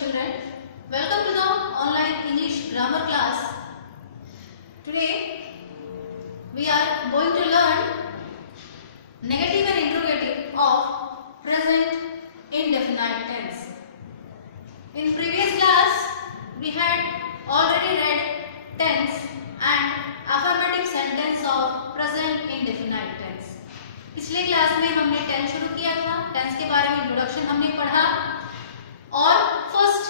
children. Welcome to the online English grammar class. Today we are going to learn negative and interrogative of present indefinite tense. In previous class we had already read tense and affirmative sentence of present indefinite tense. पिछले class में हमने tense शुरू किया था, tense के बारे में introduction हमने पढ़ा और फर्स्ट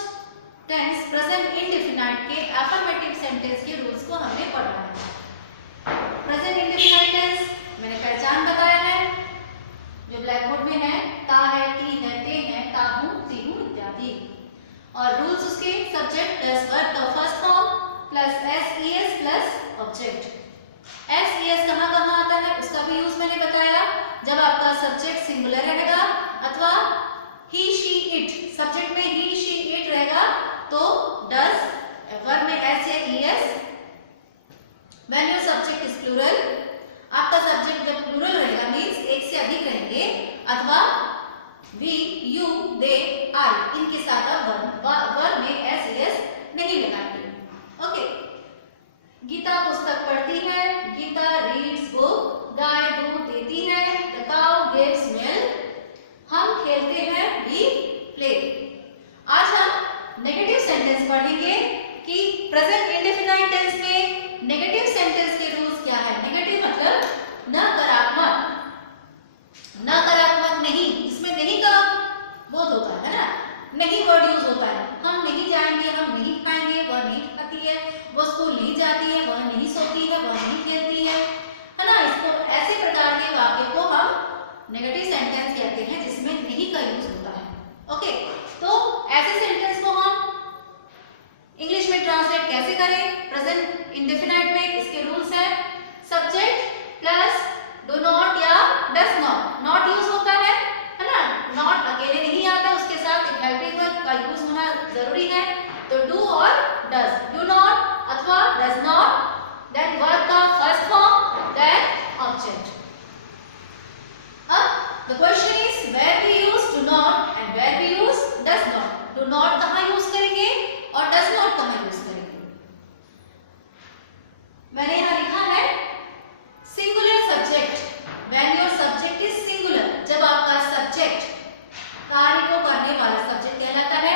टेंस प्रेजेंट इंडेफिनाइट के अफर्मेटिव सेंटेंस के रूल्स को हमने पढ़ा है। प्रेजेंट इंडेफिनाइट टेंस मैंने पहचान बताया है, जो ब्लैक बोर्ड में है, ता है, ती है, ते है, ता हूं, ती हूं इत्यादि। और रूल्स उसके सब्जेक्ट प्लस वर्ब का first form plus S E S plus object. S E S कहाँ कहाँ आता है उसका भी यूज मैंने बताया। जब आपका सब्जेक्ट सिंगुलर रहेगा अथवा ही शी इट, सब्जेक्ट में ही शी इट रहेगा तो डज, वर्ब में एस या E S. When your subject is plural, आपका सब्जेक्ट जब प्लूरल रहेगा मींस एक से अधिक रहेंगे अथवा वी, यू, दे, आई इनके साथ आप वर्ब में एस ई एस नहीं लगाएंगे। ओके। गीता पुस्तक पढ़ती है, गीता रीड्स बुक, गाय दूध देती है, द काउ गिव्स मिल्क, हम खेलते हैं, वी प्ले। आज हम नेगेटिव सेंटेंस पढ़ेंगे कि प्रेजेंट इंडेफिनाइट टेंस में नेगेटिव सेंटेंस के रूल्स क्या है। नेगेटिव मतलब नकारात्मक, नकारात्मक नहीं, इसमें नहीं का बोध होता है ना, नहीं वर्ड यूज होता है। हम नहीं जाएंगे, हम नहीं खाएंगे, वह नहीं खाती है, वो स्कूल नहीं जाती है, वह नहीं सोती है, वह नहीं खेलती है ना। इसको ऐसे प्रकार के वाक्य को हम नेगेटिव सेंटेंस कहते हैं जिसमें नहीं का यूज होता है। ओके, तो ऐसे सेंटेंस को हम इंग्लिश में ट्रांसलेट कैसे करें प्रेजेंट इंडेफिनाइट में, इसके रूल्स हैं। सब्जेक्ट प्लस डू नॉट या डज नॉट, नॉट यूज होता है ना, नॉट अकेले नहीं आता, उसके साथ एक हेल्पिंग वर्ब का यूज होना जरूरी है। तो डू और डज, डू नॉट अथवा डज नॉट, देन वर्ब का फर्स्ट फॉर्म, देन ऑब्जेक्ट। अब the question is where we use do not and where we use does not. do not कहाँ यूज करेंगे और does not कहाँ use करेंगे। मैंने यहाँ लिखा है singular subject, when your subject is singular, जब आपका सब्जेक्ट कार्य को करने वाला सब्जेक्ट कहलाता है।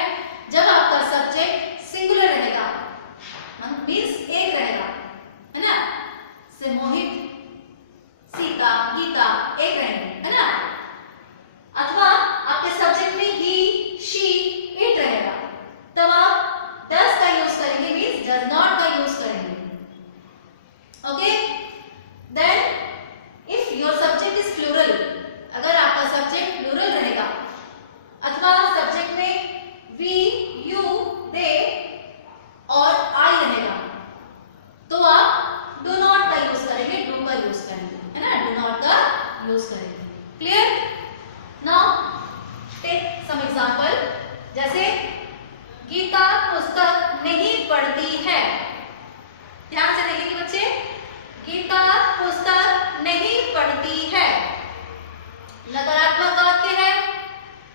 जब आपका सब्जेक्ट सिंगुलर रहेगा मीन्स एक रहेगा, है ना, से मोहित, सीता, गीता एक रहेंगे, है ना, अथवा आपके सब्जेक्ट में ही, शी, इट रहेगा, तब आप डज का यूज करेंगे मींस डज नॉट का यूज करेंगे। Okay, then if your subject is plural, अगर आपका सब्जेक्ट प्लूरल रहेगा अथवा सब्जेक्ट में वी, यू, दे और आई रहेगा तो आप डू नॉट का यूज करेंगे, डू का यूज करेंगे, है ना, डू नॉट का यूज करेंगे। Clear? Now take some example, जैसे गीता पुस्तक नहीं पढ़ती है। ध्यान से देखेंगे बच्चे, गीता पुस्तक नहीं पढ़ती है, नकारात्मक वाक्य है,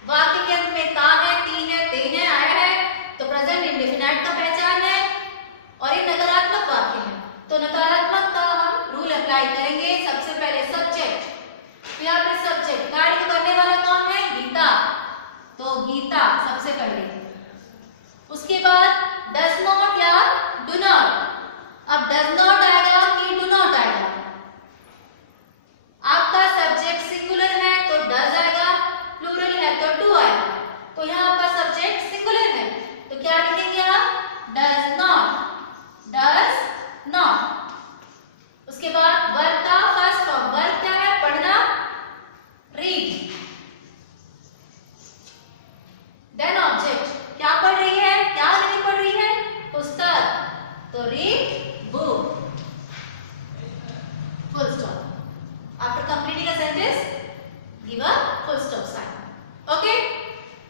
वाक्य के अंत में ता है, ती है, ते है, आया है, तो प्रेजेंट इंडेफिनाइट का पहचान है और ये नकारात्मक वाक्य है। तो नकारात्मक का हम रूल अप्लाई करेंगे। सबसे पहले सब्जेक्ट, तो यहाँ पे सब्जेक्ट कार्य को करने वाला कौन है, गीता, तो गीता सबसे पहले। उसके बाद डज नॉट या डू नॉट, अब डज नॉट आएगा कि डू नॉट आएगा। आपका सब्जेक्ट सिंगुलर है तो डज आएगा, प्लूरल है तो डू आएगा। तो यहाँ आपका सब्जेक्ट सिंगुलर है तो क्या लिखेंगे आप, डज नॉट, डज नॉट। उसके बाद वर्ब का फर्स्ट फॉर्म, वर्ब क्या है, पढ़ना, रीड। देन ऑब्जेक्ट, क्या पढ़ रही है, क्या नहीं पढ़ रही है, पुस्तक, तो read book, full stop. After completing a sentence give a full stop sign. Okay,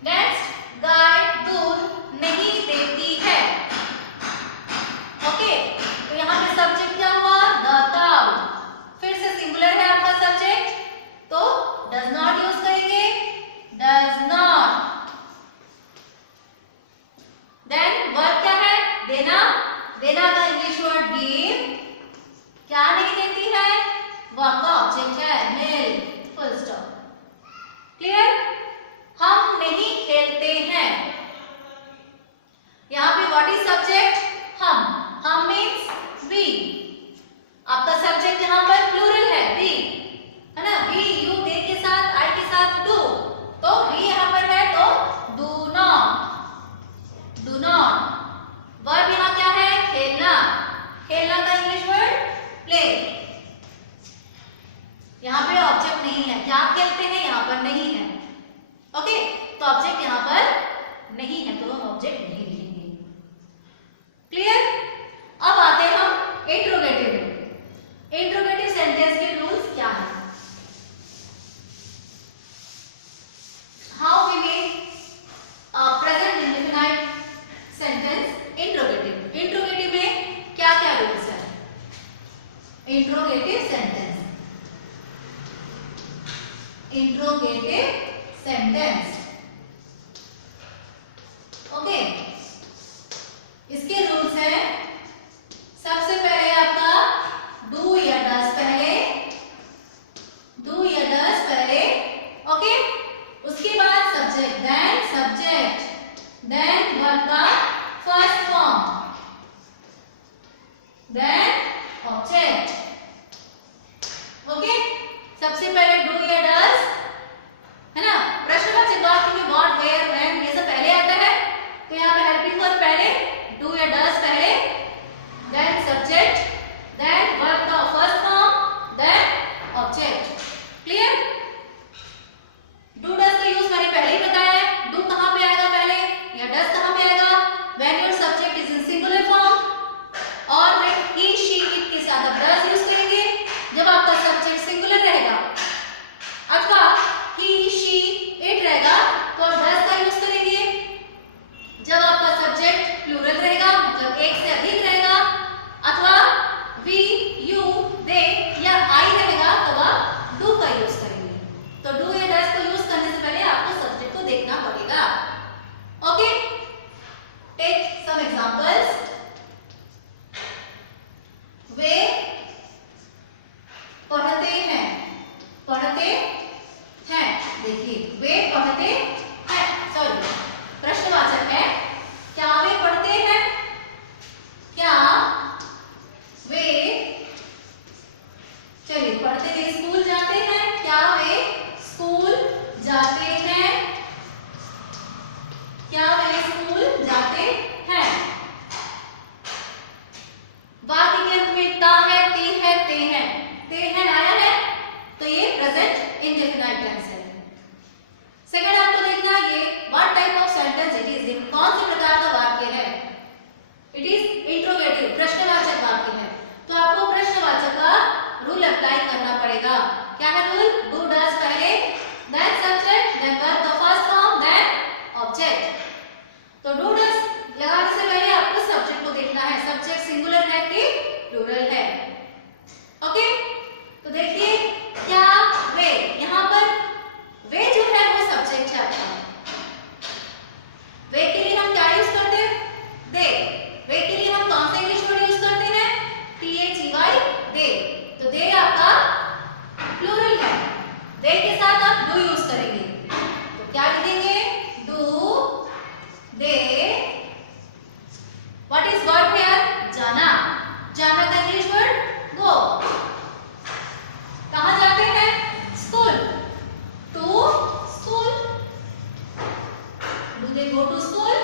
next, गाय दूध नहीं देती है। ओके, तो यहाँ पे सब्जेक्ट क्या हुआ, द काउ, फिर से सिंगुलर है आपका सब्जेक्ट तो डज नॉट यूज करेंगे, डज नॉट। ऑब्जेक्ट यहाँ पर नहीं है, तो हम ऑब्जेक्ट नहीं लिखेंगे। क्लियर? अब आते हैं हम इंट्रोगेटिव में। इंट्रोगेटिव सेंटेंस के रूल्स क्या है? How we make present indefinite sentence interrogative. Interrogative में क्या क्या रूल्स है? Interrogative sentence, interrogative sentence, okay. इसके रूल्स हैं, सबसे पहले आपका डू या डज पहले, डू या डज पहले, ओके। उसके बाद सब्जेक्ट, देन वर्ब का first form, then object, okay. सबसे पहले डू या डज, है ना। प्रश्नवाचक वाक्य में व्हाट, वेयर, व्हेन ये सब पहले आता है, तो यहाँ पे हेल्पिंग वर्ब पहले, डू या डज पहले, देन सब्जेक्ट, देन वर्ब का first form, then object. Clear? Do does का यूज मैंने पहले ही बताया है। डू कहाँ पे आएगा पहले या डज कहाँ पे आएगा? When your subject is in singular form, और व्हेन ही शी इट के साथ आप डज यूज करेंगे जब आपका सब्जेक्ट सिंगुलर रहेगा, अथवा ही शी इट रहेगा तो आप डज का यूज करेंगे जब आपका सब्जेक्ट प्लूरल रहेगा, मतलब एक से अधिक रहेगा, अथवा वी, यू, दे या आई रहेगा तब आप डू का यूज करेंगे। तो डू या डज को यूज करने से पहले आपको सब्जेक्ट को देखना पड़ेगा, ओके। Take some examples. वे पढ़ते हैं, पढ़ते हैं, देखिए वे पढ़ते हैं, सॉरी प्रश्नवाचक है, क्या वे पढ़ते हैं? क्या वे, चलिए पढ़ते हैं, स्कूल जाते हैं, क्या वे स्कूल जाते हैं? क्या वे स्कूल जाते हैं? वाक्य के अंत में ता है, ती है, ते हैं, ते हैं आया है, तो ये प्रेजेंट इंडेफिनाइट टेंस है। सेकंड आपको देखना ये what type of sentence it is, कौन से प्रकार का वाक्य है? इट इज इंट्रोगेटिव, प्रश्नवाचक वाक्य है, तो आपको प्रश्नवाचक का रूल अप्लाई करना पड़ेगा। क्या है रूल? डू डज पहले, देन सब्जेक्ट, देन वर्ब का फर्स्ट फॉर्म, देन ऑब्जेक्ट। तो डू डज लगाने से पहले आपको सब्जेक्ट को देखना है, सब्जेक्ट सिंगुलर है कि प्लूरल है, ओके। तो देखिए क्या वे, यहाँ पर वे जो है वो सब्जेक्ट है आपका। वे के लिए हम क्या यूज करते हैं? दे। वे के लिए हम कौन सा इंग्लिश वर्ड यूज करते हैं? THEY, दे। तो दे आपका प्लूरल है, दे के साथ आप डू यूज करेंगे, तो क्या लिखेंगे? Do, they. What is verb here? जाना, जाना का इंग्लिश वर्ड गो। कहाँ जाते हैं? School, to school. Do they go to school?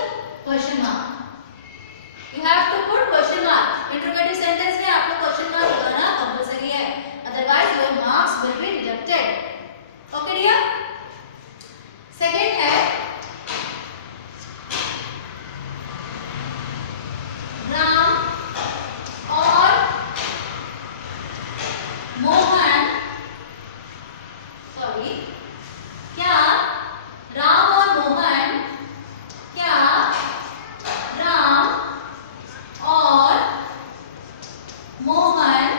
Question mark, you have to put question mark. Interrogative sentence में आपको क्वेश्चन मार्क लगाना कंपल्सरी है, otherwise your marks will be deducted, okay dear. Second है राम और Mohan, sorry, क्या राम और मोहन, क्या राम और मोहन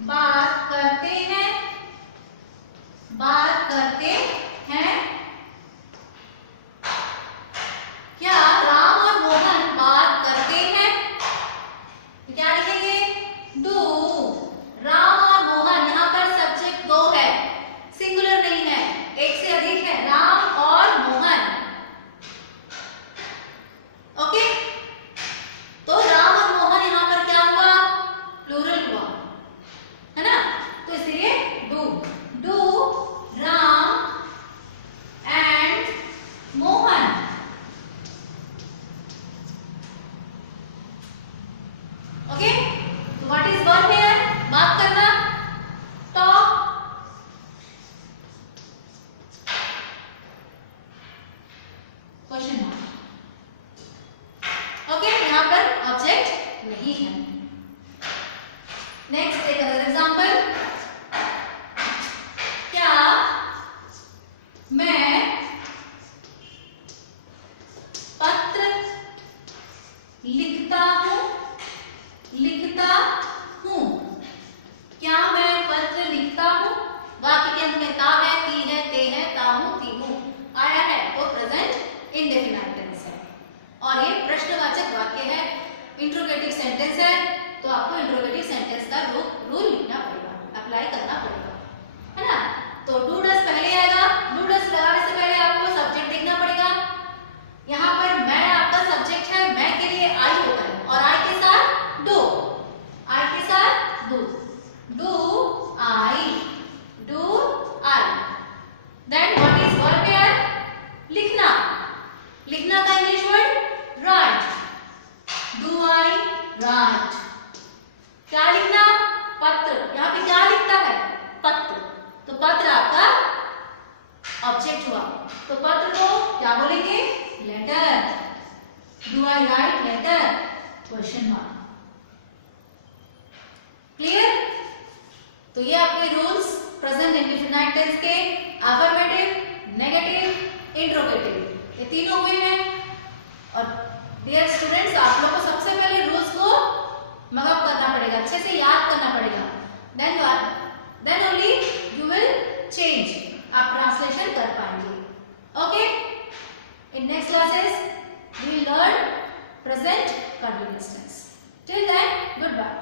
बात करते हैं, बात करते हैं? क्या राम और मोहन बात करते हैं? क्या लिखेंगे? डू। राम और मोहन, यहाँ पर सब्जेक्ट दो है, सिंगुलर नहीं है, एक से अधिक है, राम और मोहन, ओके। तो राम और मोहन यहाँ पर क्या हुआ? प्लूरल हुआ, है ना। तो इसलिए डू, डू राम नेक्स्ट एक अदर एग्जांपल, क्या मैं पत्र लिखता हूँ? लिखता हूँ। क्या मैं पत्र लिखता हूँ? वाक्य के अंत में ता है, ती है, ते है, ता हूँ, ती हूँ आया है, वो प्रेजेंट इंडेफिनाइट टेंस है और ये प्रश्नवाचक वाक्य है, इंट्रोगेटिव सेंटेंस है, तो आपको इंट्रोगेटिव सेंटेंस का रूल लिखना पड़ेगा, अप्लाई करना पड़ेगा, है ना। तो डू डज पहले आएगा। डू डज लगाने से पहले आपको सब्जेक्ट देखना पड़ेगा। यहाँ पर मैं आपका सब्जेक्ट है, मैं के लिए आई होता है और आई के साथ डू, आई के साथ do, do I, do I. Then what is verb here? लिखना। लिखना का English word write. Do I write. क्या लिखना? पत्र। यहाँ पे क्या लिखता है? पत्र। तो पत्र आपका ऑब्जेक्ट हुआ, तो पत्र को क्या बोलेंगे? Letter. Do I write letter? Question mark. Clear? तो ये आपके रूल्स प्रेजेंट इंडेफिनाइट टेंस के अफर्मेटिव, नेगेटिव, इंट्रोगेटिव, ये तीनों हुए हैं। और डियर स्टूडेंट्स, आप लोगों को सबसे पहले रूल्स को मगअप करना पड़ेगा, अच्छे से याद करना पड़ेगा, then only you will change, आप ट्रांसलेशन कर पाएंगे। Okay, in next classes we will learn present continuous tense. Till then, good bye.